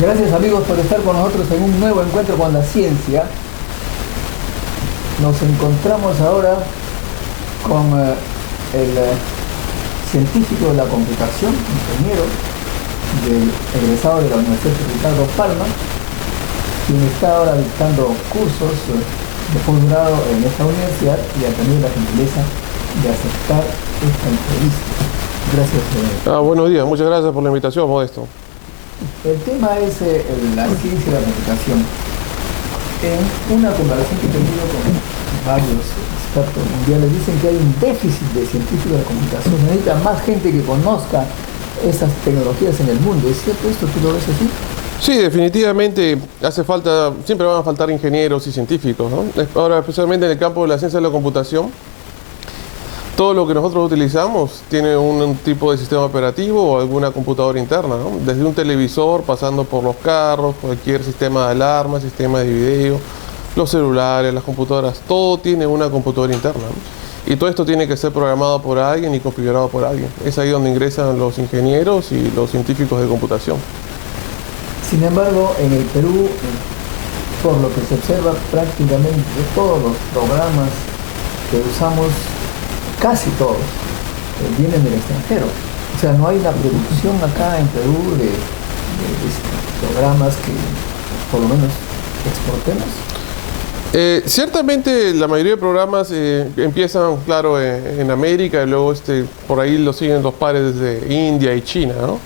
Gracias amigos por estar con nosotros en un nuevo encuentro con la ciencia. Nos encontramos ahora con el científico de la computación, ingeniero, egresado de la Universidad de Ricardo Palma, quien está ahora dictando cursos de posgrado en esta universidad y ha tenido la gentileza de aceptar esta entrevista. Gracias. Buenos días, muchas gracias por la invitación, Modesto. El tema es la ciencia y la computación. En una conversación que he tenido con varios expertos mundiales, dicen que hay un déficit de científicos de la computación. Se necesita más gente que conozca esas tecnologías en el mundo. ¿Es cierto esto? ¿Tú lo ves así? Sí, definitivamente hace falta, siempre van a faltar ingenieros y científicos, ¿no? Ahora, especialmente en el campo de la ciencia de la computación, todo lo que nosotros utilizamos tiene un tipo de sistema operativo o alguna computadora interna, ¿no? Desde un televisor, pasando por los carros, cualquier sistema de alarma, sistema de video, los celulares, las computadoras, todo tiene una computadora interna, ¿no? Y todo esto tiene que ser programado por alguien y configurado por alguien. Es ahí donde ingresan los ingenieros y los científicos de computación. Sin embargo, en el Perú, por lo que se observa, prácticamente todos los programas que usamos, casi todos, vienen del extranjero. O sea, no hay una producción acá en Perú de programas que por lo menos exportemos. Ciertamente la mayoría de programas empiezan, claro, en América y luego por ahí lo siguen los pares de India y China, ¿no?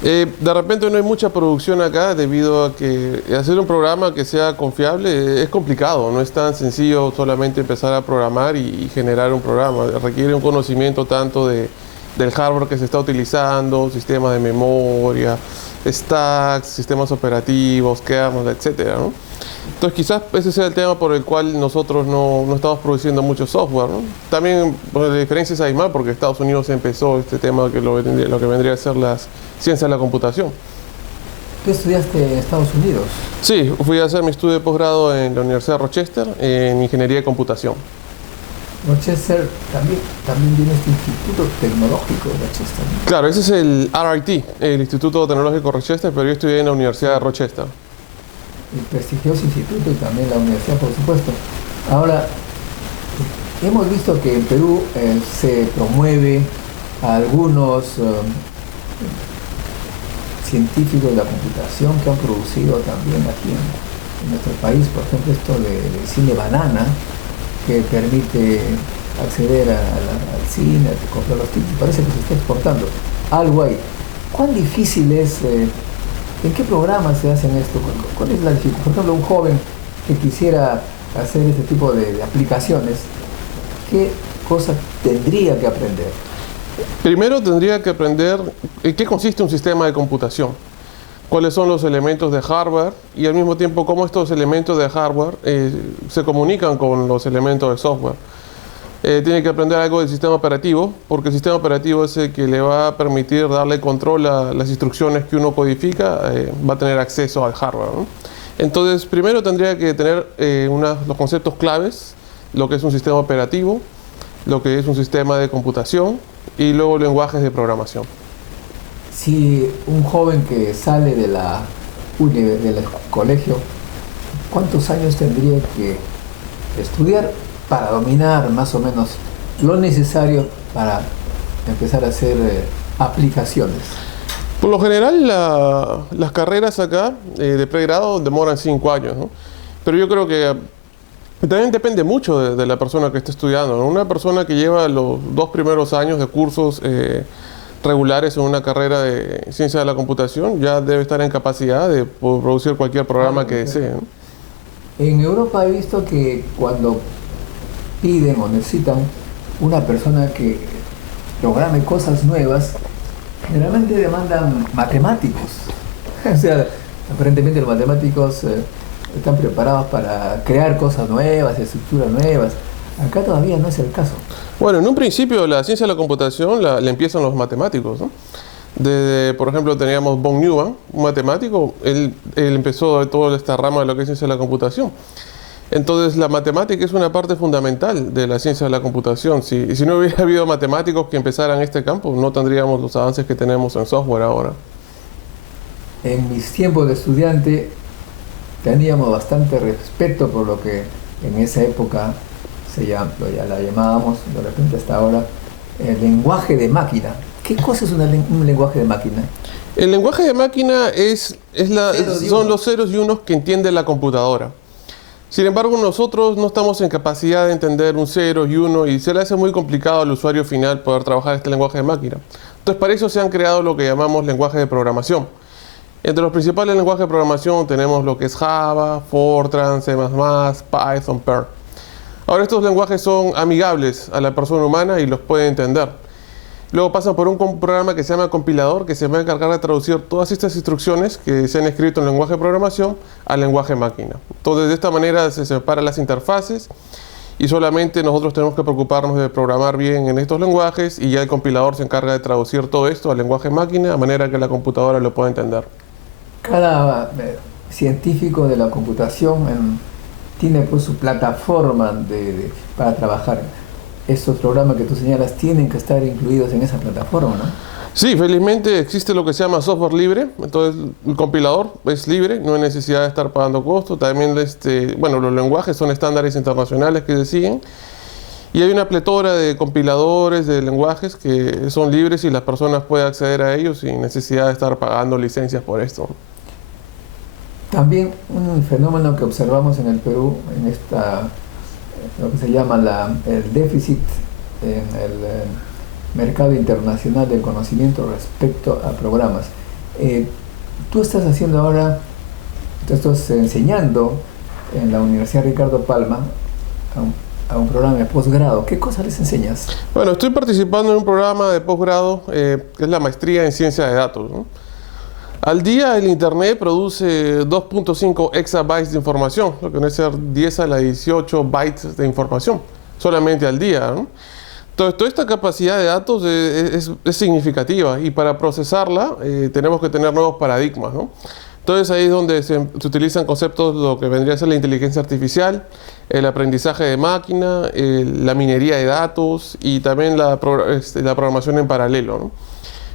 De repente no hay mucha producción acá debido a que hacer un programa que sea confiable es complicado, no es tan sencillo solamente empezar a programar y generar un programa, requiere un conocimiento tanto del hardware que se está utilizando, sistemas de memoria, stacks, sistemas operativos, kernels, etcétera, ¿no? Entonces quizás ese sea el tema por el cual nosotros no estamos produciendo mucho software, ¿no? También la diferencia es abismal porque Estados Unidos empezó este tema que lo que vendría a ser las ciencias de la computación. ¿Tú estudiaste en Estados Unidos? Sí, fui a hacer mi estudio de posgrado en la Universidad de Rochester en Ingeniería de Computación. Rochester también tiene este Instituto Tecnológico de Rochester, ¿no? Claro, ese es el RIT, el Instituto Tecnológico Rochester, pero yo estudié en la Universidad de Rochester. El prestigioso instituto y también la universidad, por supuesto. Ahora, hemos visto que en Perú se promueve a algunos científicos de la computación que han producido también aquí en nuestro país, por ejemplo, esto de cine banana, que permite acceder al cine, a comprar los títulos, parece que se está exportando. Algo hay. ¿Cuán difícil es? ¿En qué programas se hacen esto? ¿Cuál es la dificultad? Por ejemplo, un joven que quisiera hacer este tipo de aplicaciones, ¿qué cosa tendría que aprender? Primero tendría que aprender en qué consiste un sistema de computación, cuáles son los elementos de hardware y al mismo tiempo cómo estos elementos de hardware se comunican con los elementos de software. Tiene que aprender algo del sistema operativo, porque el sistema operativo es el que le va a permitir darle control a las instrucciones que uno codifica, va a tener acceso al hardware, ¿no? Entonces, primero tendría que tener los conceptos claves, lo que es un sistema operativo, lo que es un sistema de computación y luego lenguajes de programación. Si un joven que sale del colegio, ¿cuántos años tendría que estudiar para dominar más o menos lo necesario para empezar a hacer aplicaciones? Por lo general, las carreras acá de pregrado demoran 5 años, ¿no? Pero yo creo que también depende mucho de la persona que esté estudiando, ¿no? Una persona que lleva los 2 primeros años de cursos regulares en una carrera de ciencia de la computación ya debe estar en capacidad de producir cualquier programa que desee, ¿no? En Europa he visto que cuando piden o necesitan una persona que programe cosas nuevas, generalmente demandan matemáticos. O sea, aparentemente los matemáticos están preparados para crear cosas nuevas, estructuras nuevas. Acá todavía no es el caso. Bueno, en un principio la ciencia de la computación la empiezan los matemáticos, ¿no? Por ejemplo, teníamos von Neumann, un matemático, él empezó toda esta rama de lo que es ciencia de la computación. Entonces, la matemática es una parte fundamental de la ciencia de la computación. Si no hubiera habido matemáticos que empezaran este campo, no tendríamos los avances que tenemos en software ahora. En mis tiempos de estudiante teníamos bastante respeto por lo que en esa época ya la llamábamos, de repente hasta ahora, el lenguaje de máquina. ¿Qué cosa es un lenguaje de máquina? El lenguaje de máquina son los ceros y unos que entiende la computadora. Sin embargo, nosotros no estamos en capacidad de entender un 0 y 1 y se le hace muy complicado al usuario final poder trabajar este lenguaje de máquina. Entonces, para eso se han creado lo que llamamos lenguaje de programación. Entre los principales lenguajes de programación tenemos lo que es Java, Fortran, C++, Python, Perl. Ahora, estos lenguajes son amigables a la persona humana y los puede entender. Luego pasan por un programa que se llama compilador, que se va a encargar de traducir todas estas instrucciones que se han escrito en lenguaje de programación al lenguaje máquina. Entonces, de esta manera se separan las interfaces y solamente nosotros tenemos que preocuparnos de programar bien en estos lenguajes y ya el compilador se encarga de traducir todo esto al lenguaje máquina de manera que la computadora lo pueda entender. Cada científico de la computación tiene pues su plataforma para trabajar. Estos programas que tú señalas tienen que estar incluidos en esa plataforma, ¿no? Sí, felizmente existe lo que se llama software libre, entonces el compilador es libre, no hay necesidad de estar pagando costos. También los lenguajes son estándares internacionales que se siguen y hay una pletora de compiladores de lenguajes que son libres y las personas pueden acceder a ellos sin necesidad de estar pagando licencias por esto. También un fenómeno que observamos en el Perú, en lo que se llama el déficit en el mercado internacional del conocimiento respecto a programas. Tú estás haciendo ahora, tú estás enseñando en la Universidad Ricardo Palma a un programa de posgrado. ¿Qué cosas les enseñas? Bueno, estoy participando en un programa de posgrado que es la maestría en ciencia de datos, ¿no? Al día el Internet produce 2.5 exabytes de información, lo que viene a ser 10 a la 18 bytes de información, solamente al día, ¿no? Entonces, toda esta capacidad de datos es significativa y para procesarla tenemos que tener nuevos paradigmas, ¿no? Entonces ahí es donde se utilizan conceptos de lo que vendría a ser la inteligencia artificial, el aprendizaje de máquina, la minería de datos y también la programación en paralelo, ¿no?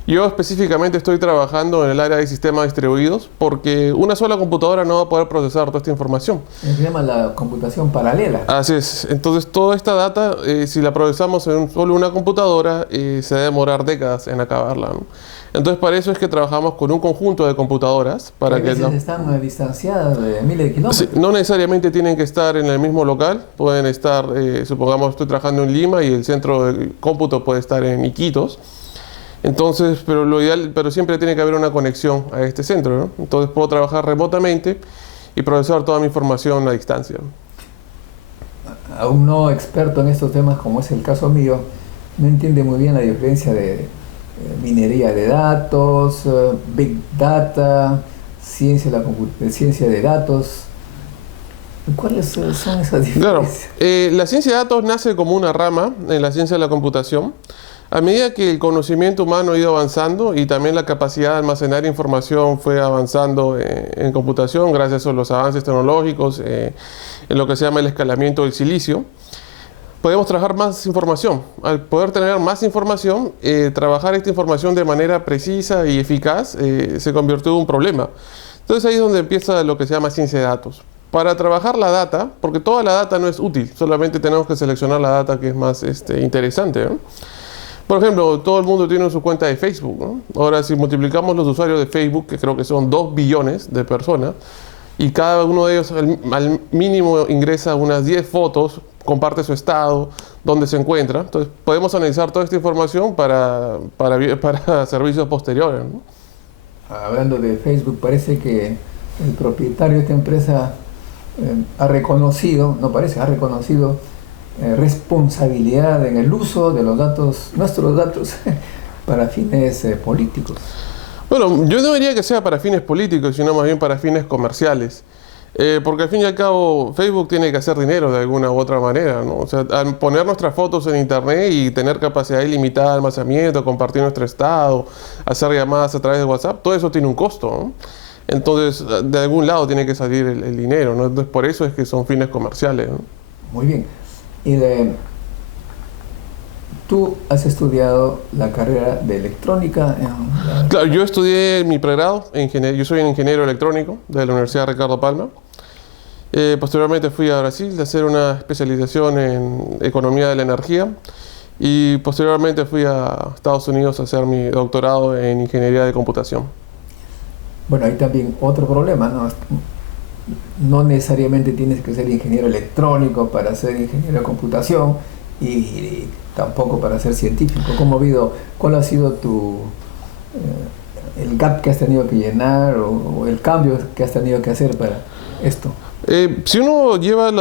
Yo específicamente estoy trabajando en el área de sistemas distribuidos porque una sola computadora no va a poder procesar toda esta información. Se llama la computación paralela. Así es. Entonces toda esta data, si la procesamos en solo una computadora, se debe demorar décadas en acabarla, ¿no? Entonces para eso es que trabajamos con un conjunto de computadoras. Para que están distanciadas de miles de kilómetros. Sí, no necesariamente tienen que estar en el mismo local. Pueden estar, supongamos estoy trabajando en Lima y el centro de cómputo puede estar en Iquitos. Entonces, pero lo ideal, pero siempre tiene que haber una conexión a este centro, ¿no? Entonces puedo trabajar remotamente y procesar toda mi información a distancia. Aún no experto en estos temas, como es el caso mío, no entiende muy bien la diferencia de minería de datos, big data, ciencia de datos. ¿Cuáles son esas diferencias? Claro, la ciencia de datos nace como una rama en la ciencia de la computación. A medida que el conocimiento humano ha ido avanzando y también la capacidad de almacenar información fue avanzando en computación gracias a los avances tecnológicos, en lo que se llama el escalamiento del silicio, podemos trabajar más información. Al poder tener más información, trabajar esta información de manera precisa y eficaz se convirtió en un problema. Entonces ahí es donde empieza lo que se llama ciencia de datos. Para trabajar la data, porque toda la data no es útil, solamente tenemos que seleccionar la data que es más interesante, ¿no? Por ejemplo, todo el mundo tiene su cuenta de Facebook, ¿no? Ahora, si multiplicamos los usuarios de Facebook, que creo que son 2 billones de personas, y cada uno de ellos al mínimo ingresa unas 10 fotos, comparte su estado, dónde se encuentra. Entonces, podemos analizar toda esta información para servicios posteriores, ¿no? Hablando de Facebook, parece que el propietario de esta empresa ha reconocido responsabilidad en el uso de los datos, nuestros datos, para fines políticos. Bueno, yo no diría que sea para fines políticos, sino más bien para fines comerciales. Porque al fin y al cabo Facebook tiene que hacer dinero de alguna u otra manera, ¿no? O sea, al poner nuestras fotos en internet y tener capacidad ilimitada de almacenamiento, compartir nuestro estado, hacer llamadas a través de WhatsApp, todo eso tiene un costo, ¿no? Entonces, de algún lado tiene que salir el dinero, ¿no? Entonces, por eso es que son fines comerciales, ¿no? Muy bien. Tú has estudiado la carrera de electrónica en Claro, yo estudié mi pregrado en ingeniería. Yo soy un ingeniero electrónico de la Universidad Ricardo Palma. Posteriormente fui a Brasil a hacer una especialización en economía de la energía y posteriormente fui a Estados Unidos a hacer mi doctorado en ingeniería de computación. Bueno, hay también otro problema, ¿no? No necesariamente tienes que ser ingeniero electrónico para ser ingeniero de computación y tampoco para ser científico. ¿Cuál ha sido el gap que has tenido que llenar o el cambio que has tenido que hacer para esto? Si uno lleva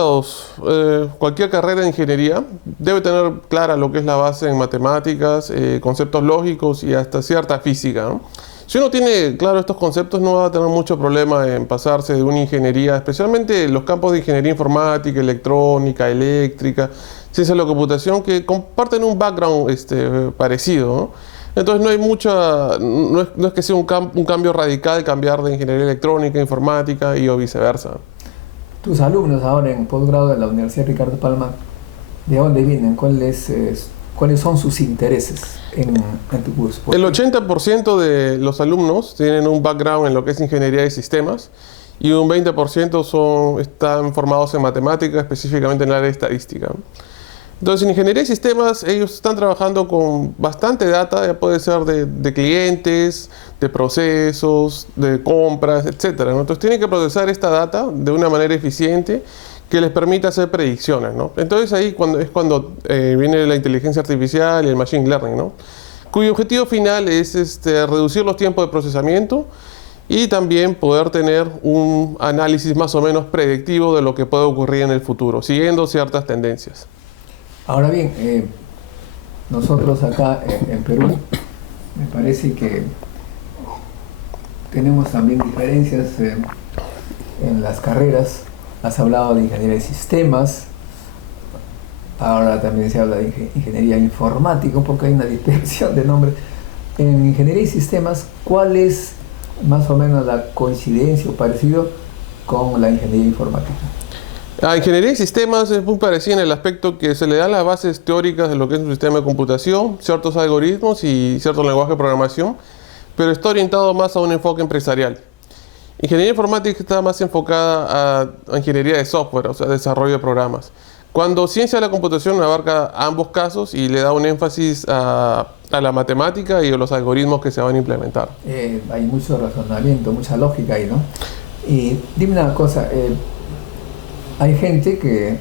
cualquier carrera de ingeniería, debe tener clara lo que es la base en matemáticas, conceptos lógicos y hasta cierta física, ¿no? Si uno tiene claro estos conceptos, no va a tener mucho problema en pasarse de una ingeniería, especialmente los campos de ingeniería informática, electrónica, eléctrica, ciencia de la computación, que comparten un background parecido, ¿no? Entonces no es que sea un cambio radical cambiar de ingeniería electrónica, informática y o viceversa. Tus alumnos ahora en posgrado de la Universidad Ricardo Palma, ¿de dónde vienen? ¿Cuáles son sus intereses en tu curso? El 80% de los alumnos tienen un background en lo que es ingeniería de sistemas y un 20% están formados en matemáticas, específicamente en el área de estadística. Entonces, en ingeniería de sistemas, ellos están trabajando con bastante data, ya puede ser de clientes, de procesos, de compras, etc., ¿no? Entonces, tienen que procesar esta data de una manera eficiente que les permita hacer predicciones, ¿no? Entonces, ahí es cuando viene la inteligencia artificial y el machine learning, ¿no? Cuyo objetivo final es reducir los tiempos de procesamiento y también poder tener un análisis más o menos predictivo de lo que puede ocurrir en el futuro, siguiendo ciertas tendencias. Ahora bien, nosotros acá en Perú, me parece que tenemos también diferencias en las carreras. Has hablado de ingeniería de sistemas, ahora también se habla de ingeniería informática, porque hay una dispersión de nombres. En ingeniería de sistemas, ¿cuál es más o menos la coincidencia o parecido con la ingeniería informática? La ingeniería de sistemas es muy parecida en el aspecto que se le dan las bases teóricas de lo que es un sistema de computación, ciertos algoritmos y cierto lenguaje de programación, pero está orientado más a un enfoque empresarial. Ingeniería informática está más enfocada a ingeniería de software, o sea, desarrollo de programas. Cuando ciencia de la computación abarca ambos casos y le da un énfasis a la matemática y a los algoritmos que se van a implementar. Hay mucho razonamiento, mucha lógica ahí, ¿no? Y dime una cosa, hay gente que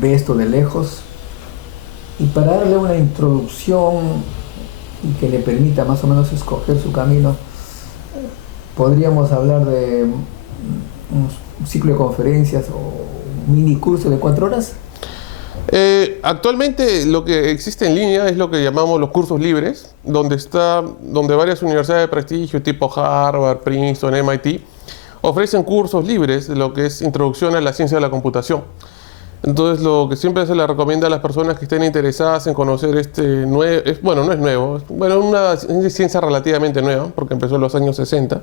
ve esto de lejos y para darle una introducción y que le permita más o menos escoger su camino, podríamos hablar de un ciclo de conferencias o un mini curso de 4 horas. Actualmente lo que existe en línea es lo que llamamos los cursos libres, donde varias universidades de prestigio tipo Harvard, Princeton, MIT ofrecen cursos libres de lo que es introducción a la ciencia de la computación. Entonces, lo que siempre se le recomienda a las personas que estén interesadas en conocer no es nuevo, una ciencia relativamente nueva, porque empezó en los años 60.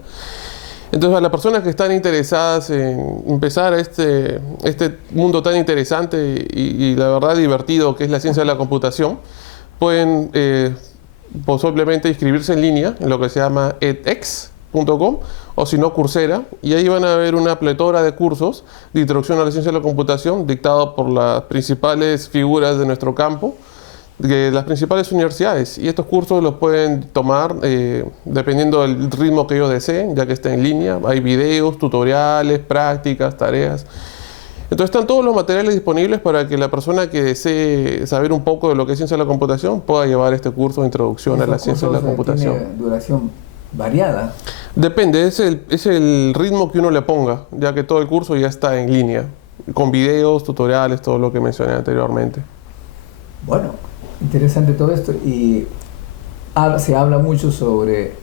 Entonces, a las personas que están interesadas en empezar este mundo tan interesante y la verdad divertido que es la ciencia de la computación, pueden posiblemente inscribirse en línea en lo que se llama edX.com o si no Coursera, y ahí van a ver una pletora de cursos de introducción a la ciencia de la computación dictados por las principales figuras de nuestro campo, de las principales universidades, y estos cursos los pueden tomar dependiendo del ritmo que ellos deseen, ya que está en línea. Hay videos, tutoriales, prácticas, tareas. Entonces están todos los materiales disponibles para que la persona que desee saber un poco de lo que es ciencia de la computación pueda llevar este curso de introducción a la ciencia de la computación. ¿Tiene duración variada? Depende, es el ritmo que uno le ponga, ya que todo el curso ya está en línea, con videos, tutoriales, todo lo que mencioné anteriormente. Bueno, interesante todo esto, y se habla mucho sobre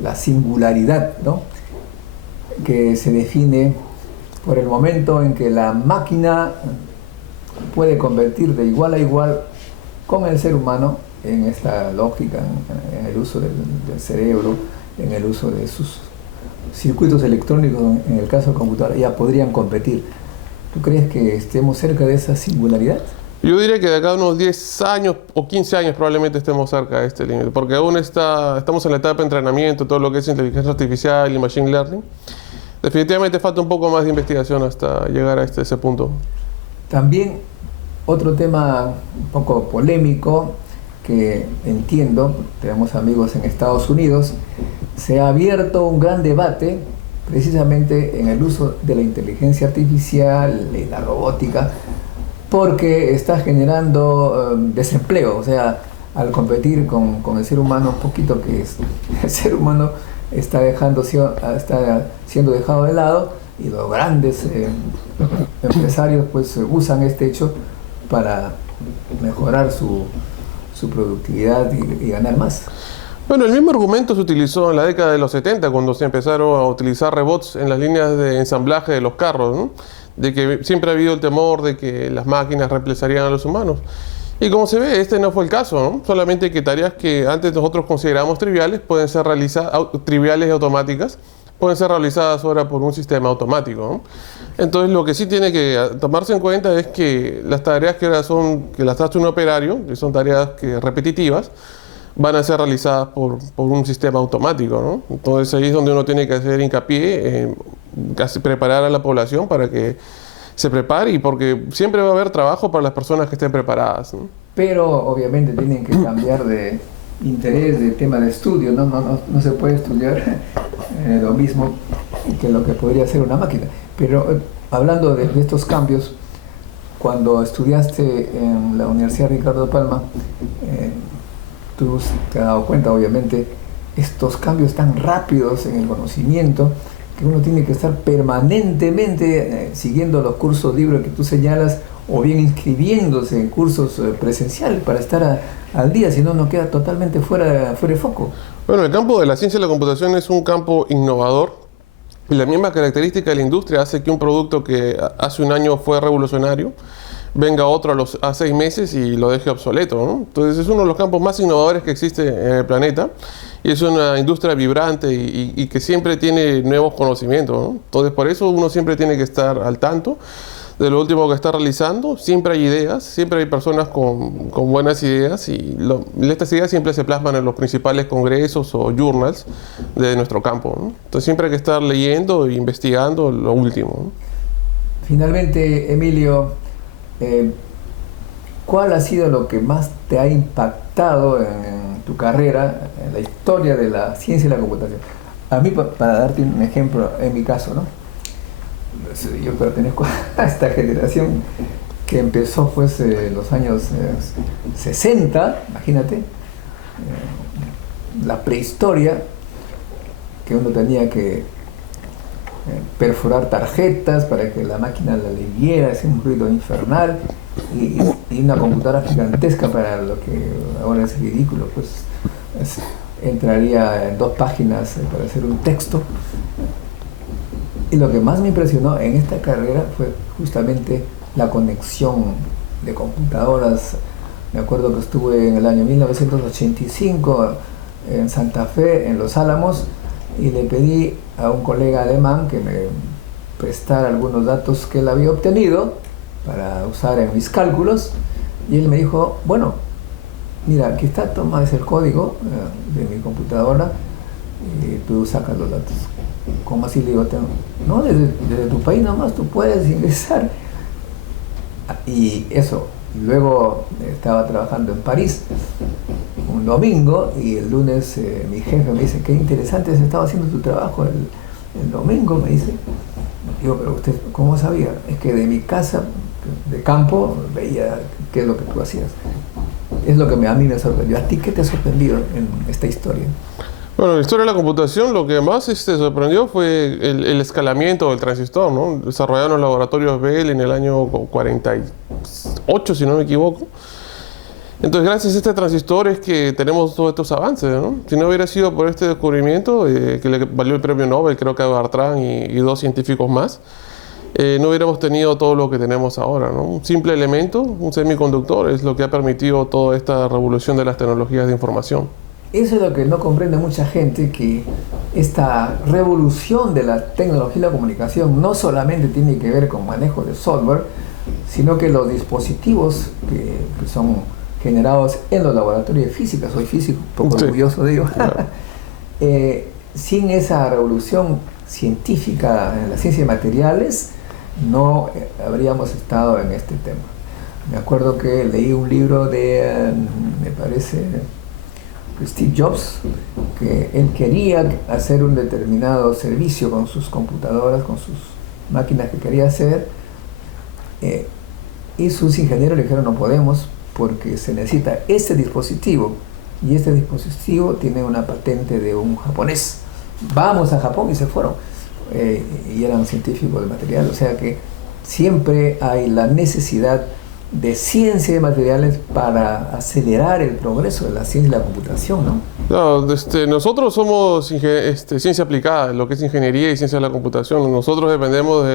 la singularidad, ¿no? Que se define por el momento en que la máquina puede convertir de igual a igual con el ser humano en esta lógica, en el uso del cerebro, en el uso de sus circuitos electrónicos, en el caso del computador, ya podrían competir. ¿Tú crees que estemos cerca de esa singularidad? Yo diría que de acá a unos 10 años o 15 años probablemente estemos cerca de este límite, porque aún estamos en la etapa de entrenamiento, todo lo que es inteligencia artificial y machine learning. Definitivamente falta un poco más de investigación hasta llegar a ese punto. También otro tema un poco polémico que entiendo, tenemos amigos en Estados Unidos, se ha abierto un gran debate precisamente en el uso de la inteligencia artificial y la robótica, porque está generando desempleo, o sea, al competir con el ser humano, un poquito que es, el ser humano está siendo dejado de lado, y los grandes empresarios pues usan este hecho para mejorar su productividad y ganar más. Bueno, el mismo argumento se utilizó en la década de los 70 cuando se empezaron a utilizar robots en las líneas de ensamblaje de los carros, ¿no? De que siempre ha habido el temor de que las máquinas reemplazarían a los humanos. Y como se ve, este no fue el caso, ¿no? Solamente que tareas que antes nosotros considerábamos triviales pueden ser triviales y automáticas, pueden ser realizadas ahora por un sistema automático, ¿no? Entonces, lo que sí tiene que tomarse en cuenta es que las tareas que ahora que las hace un operario, que son tareas repetitivas, van a ser realizadas por un sistema automático, ¿no? Entonces, ahí es donde uno tiene que hacer hincapié en casi preparar a la población para que se prepare, y porque siempre va a haber trabajo para las personas que estén preparadas, ¿no? Pero obviamente tienen que cambiar de interés, de tema de estudio, no se puede estudiar lo mismo que lo que podría hacer una máquina. Pero hablando de estos cambios, cuando estudiaste en la Universidad Ricardo Palma, tú te has dado cuenta, obviamente, estos cambios tan rápidos en el conocimiento, que uno tiene que estar permanentemente siguiendo los cursos libres que tú señalas, o bien inscribiéndose en cursos presenciales para estar al día, si no, uno queda totalmente fuera de foco. Bueno, el campo de la ciencia de la computación es un campo innovador, y la misma característica de la industria hace que un producto que hace un año fue revolucionario venga otro a 6 meses y lo deje obsoleto, ¿no? Entonces es uno de los campos más innovadores que existe en el planeta, y es una industria vibrante y que siempre tiene nuevos conocimientos, ¿no? Entonces por eso uno siempre tiene que estar al tanto de lo último que está realizando. Siempre hay ideas, siempre hay personas con buenas ideas, y estas ideas siempre se plasman en los principales congresos o journals de nuestro campo, ¿no? Entonces siempre hay que estar leyendo e investigando lo último, ¿no? Finalmente, Emilio, ¿cuál ha sido lo que más te ha impactado en tu carrera, en la historia de la ciencia y la computación? A mí, para darte un ejemplo, en mi caso, ¿no? Yo pertenezco a esta generación que empezó pues en los años 60, imagínate, la prehistoria, que uno tenía que perforar tarjetas para que la máquina la leyera, hacía un ruido infernal, y una computadora gigantesca para lo que ahora es ridículo, pues entraría en 2 páginas para hacer un texto. Y lo que más me impresionó en esta carrera fue justamente la conexión de computadoras. Me acuerdo que estuve en el año 1985 en Santa Fe, en Los Álamos, y le pedí a un colega alemán que me prestara algunos datos que él había obtenido para usar en mis cálculos, y él me dijo, bueno, mira, aquí está, toma, es el código de mi computadora y tú sacas los datos. ¿Cómo así? Le digo, no, desde tu país nomás tú puedes ingresar. Y eso. Luego estaba trabajando en París un domingo, y el lunes mi jefe me dice, qué interesante has estado haciendo tu trabajo el domingo, me dice. Digo, pero usted, ¿cómo sabía? Es que de mi casa, de campo, veía qué es lo que tú hacías. Es lo que a mí me sorprendió. ¿A ti qué te ha sorprendido en esta historia? Bueno, en la historia de la computación lo que más sorprendió fue el escalamiento del transistor, ¿no? Desarrollaron los laboratorios Bell en el año 48, si no me equivoco. Entonces, gracias a este transistor es que tenemos todos estos avances, ¿no? Si no hubiera sido por este descubrimiento, que le valió el premio Nobel, creo que a Bertrand y 2 científicos más, no hubiéramos tenido todo lo que tenemos ahora, ¿no? Un simple elemento, un semiconductor, es lo que ha permitido toda esta revolución de las tecnologías de información. Eso es lo que no comprende mucha gente, que esta revolución de la tecnología y la comunicación no solamente tiene que ver con manejo de software, sino que los dispositivos que son generados en los laboratorios de física, soy físico, un poco orgulloso de ello, claro. Sin esa revolución científica en la ciencia de materiales, no habríamos estado en este tema. Me acuerdo que leí un libro de, me parece, Steve Jobs, que él quería hacer un determinado servicio con sus computadoras, con sus máquinas que quería hacer, y sus ingenieros le dijeron no podemos porque se necesita este dispositivo, y este dispositivo tiene una patente de un japonés. Vamos a Japón, y se fueron, y eran científicos de material. O sea que siempre hay la necesidad de ciencia de materiales para acelerar el progreso de la ciencia y la computación, ¿no? No, nosotros somos ciencia aplicada, lo que es ingeniería y ciencia de la computación. Nosotros dependemos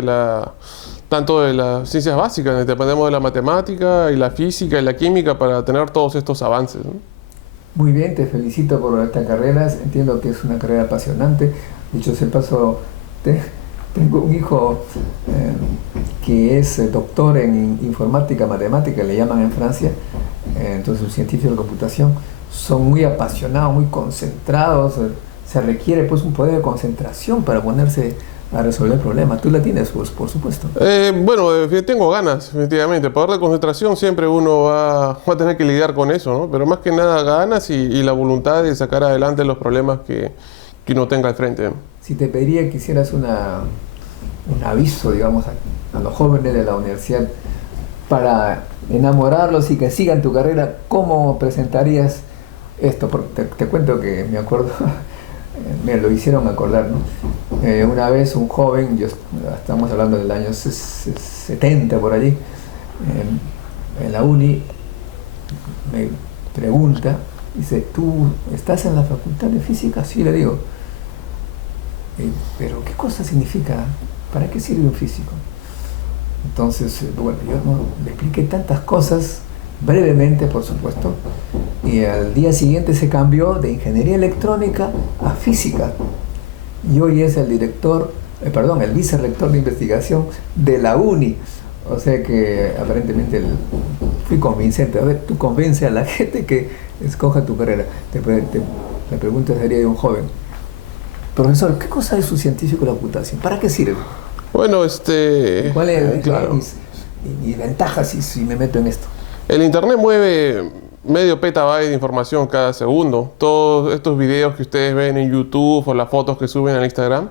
tanto de las ciencias básicas, dependemos de la matemática y la física y la química para tener todos estos avances, ¿no? Muy bien, te felicito por esta carrera. Entiendo que es una carrera apasionante. Dicho sea de paso, tengo un hijo que es doctor en informática, matemática, le llaman en Francia, entonces un científico de computación. Son muy apasionados, muy concentrados. Se requiere pues un poder de concentración para ponerse a resolver problemas. ¿Tú la tienes, pues, por supuesto? Bueno, tengo ganas, efectivamente. Poder de concentración siempre uno va a tener que lidiar con eso, ¿no? Pero más que nada ganas y la voluntad de sacar adelante los problemas que uno tenga al frente. Si te pediría que hicieras un aviso, digamos, a los jóvenes de la universidad para enamorarlos y que sigan tu carrera, ¿cómo presentarías esto? Porque te cuento que me acuerdo, me lo hicieron acordar, ¿no? Una vez un joven, estamos hablando del año 70 por allí, en la uni, me pregunta, dice, ¿tú estás en la facultad de física? Sí, le digo. Pero ¿qué cosa significa? ¿Para qué sirve un físico? Entonces, bueno, yo le expliqué tantas cosas, brevemente por supuesto, y al día siguiente se cambió de ingeniería electrónica a física, y hoy es el el vicerrector de investigación de la UNI. O sea que aparentemente fui convincente. A ver, tú convence a la gente que escoja tu carrera. La pregunta sería de un joven: profesor, ¿qué cosa es un científico de la computación? ¿Para qué sirve? Bueno, ¿Cuál es claro, mi ventaja si me meto en esto? El internet mueve medio petabyte de información cada segundo. Todos estos videos que ustedes ven en YouTube o las fotos que suben al Instagram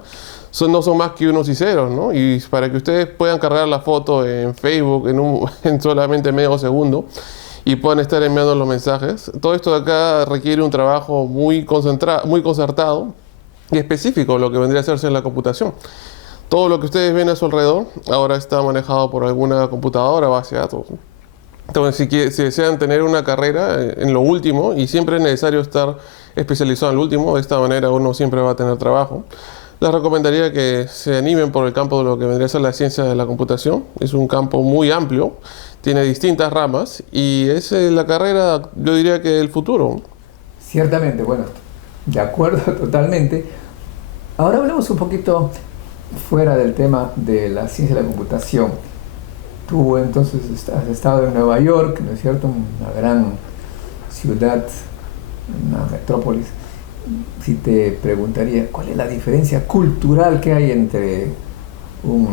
no son más que unos y ceros, ¿no? Y para que ustedes puedan cargar la foto en Facebook en solamente medio segundo y puedan estar enviando los mensajes, todo esto de acá requiere un trabajo muy concertado y específico, lo que vendría a hacerse en la computación. Todo lo que ustedes ven a su alrededor ahora está manejado por alguna computadora, base de datos. Entonces, si desean tener una carrera en lo último, y siempre es necesario estar especializado en lo último, de esta manera uno siempre va a tener trabajo, les recomendaría que se animen por el campo de lo que vendría a ser la ciencia de la computación. Es un campo muy amplio, tiene distintas ramas, y es la carrera, yo diría que del futuro. Ciertamente, bueno, de acuerdo totalmente. Ahora hablemos un poquito fuera del tema de la ciencia de la computación. Tú entonces has estado en Nueva York, ¿no es cierto? Una gran ciudad, una metrópolis. Si te preguntaría, ¿cuál es la diferencia cultural que hay entre un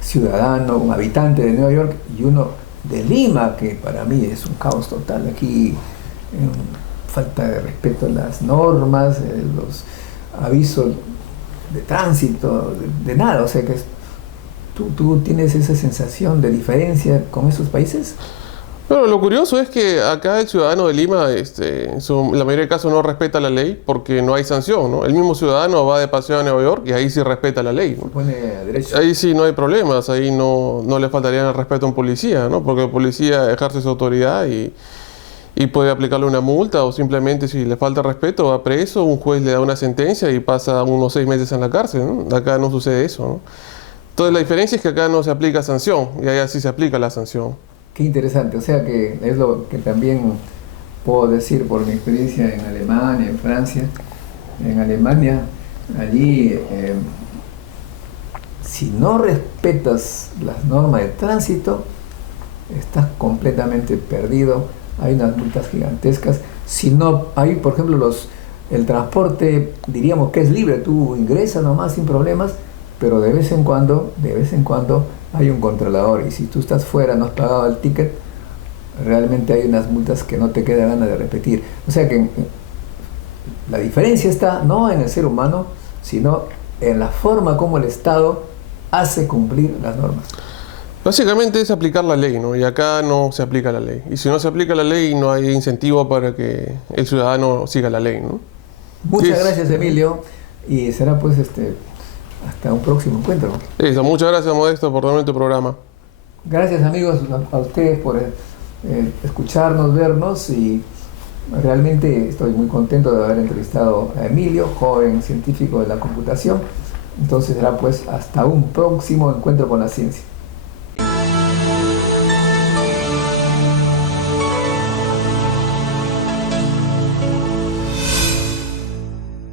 ciudadano, un habitante de Nueva York y uno de Lima, que para mí es un caos total? Aquí falta de respeto a las normas, los avisos de tránsito, de nada. O sea que ¿tú tienes esa sensación de diferencia con esos países? Bueno, lo curioso es que acá el ciudadano de Lima, la mayoría de casos no respeta la ley porque no hay sanción, ¿no? El mismo ciudadano va de paseo a Nueva York y ahí sí respeta la ley, ¿no? Se pone a derecho. Ahí sí no hay problemas, ahí no le faltaría el respeto a un policía, ¿no? Porque el policía ejerce su autoridad y puede aplicarle una multa, o simplemente si le falta respeto va preso, un juez le da una sentencia y pasa unos 6 meses en la cárcel, ¿no? Acá no sucede eso, ¿no? Entonces la diferencia es que acá no se aplica sanción y allá sí se aplica la sanción. Qué interesante, o sea que es lo que también puedo decir por mi experiencia en Alemania, en Francia. En Alemania, allí, si no respetas las normas de tránsito, estás completamente perdido. Hay unas multas gigantescas. Si no, hay, por ejemplo, el transporte, diríamos que es libre, tú ingresas nomás sin problemas, pero de vez en cuando hay un controlador, y si tú estás fuera, no has pagado el ticket, realmente hay unas multas que no te queda ganas de repetir. O sea que la diferencia está no en el ser humano, sino en la forma como el Estado hace cumplir las normas. Básicamente es aplicar la ley, ¿no? Y acá no se aplica la ley. Y si no se aplica la ley, no hay incentivo para que el ciudadano siga la ley, ¿no? Muchas gracias, Emilio, y será pues hasta un próximo encuentro. Eso, muchas gracias, Modesto, por darme tu programa. Gracias, amigos, a ustedes por escucharnos, vernos, y realmente estoy muy contento de haber entrevistado a Emilio, joven científico de la computación. Entonces será pues hasta un próximo encuentro con la ciencia.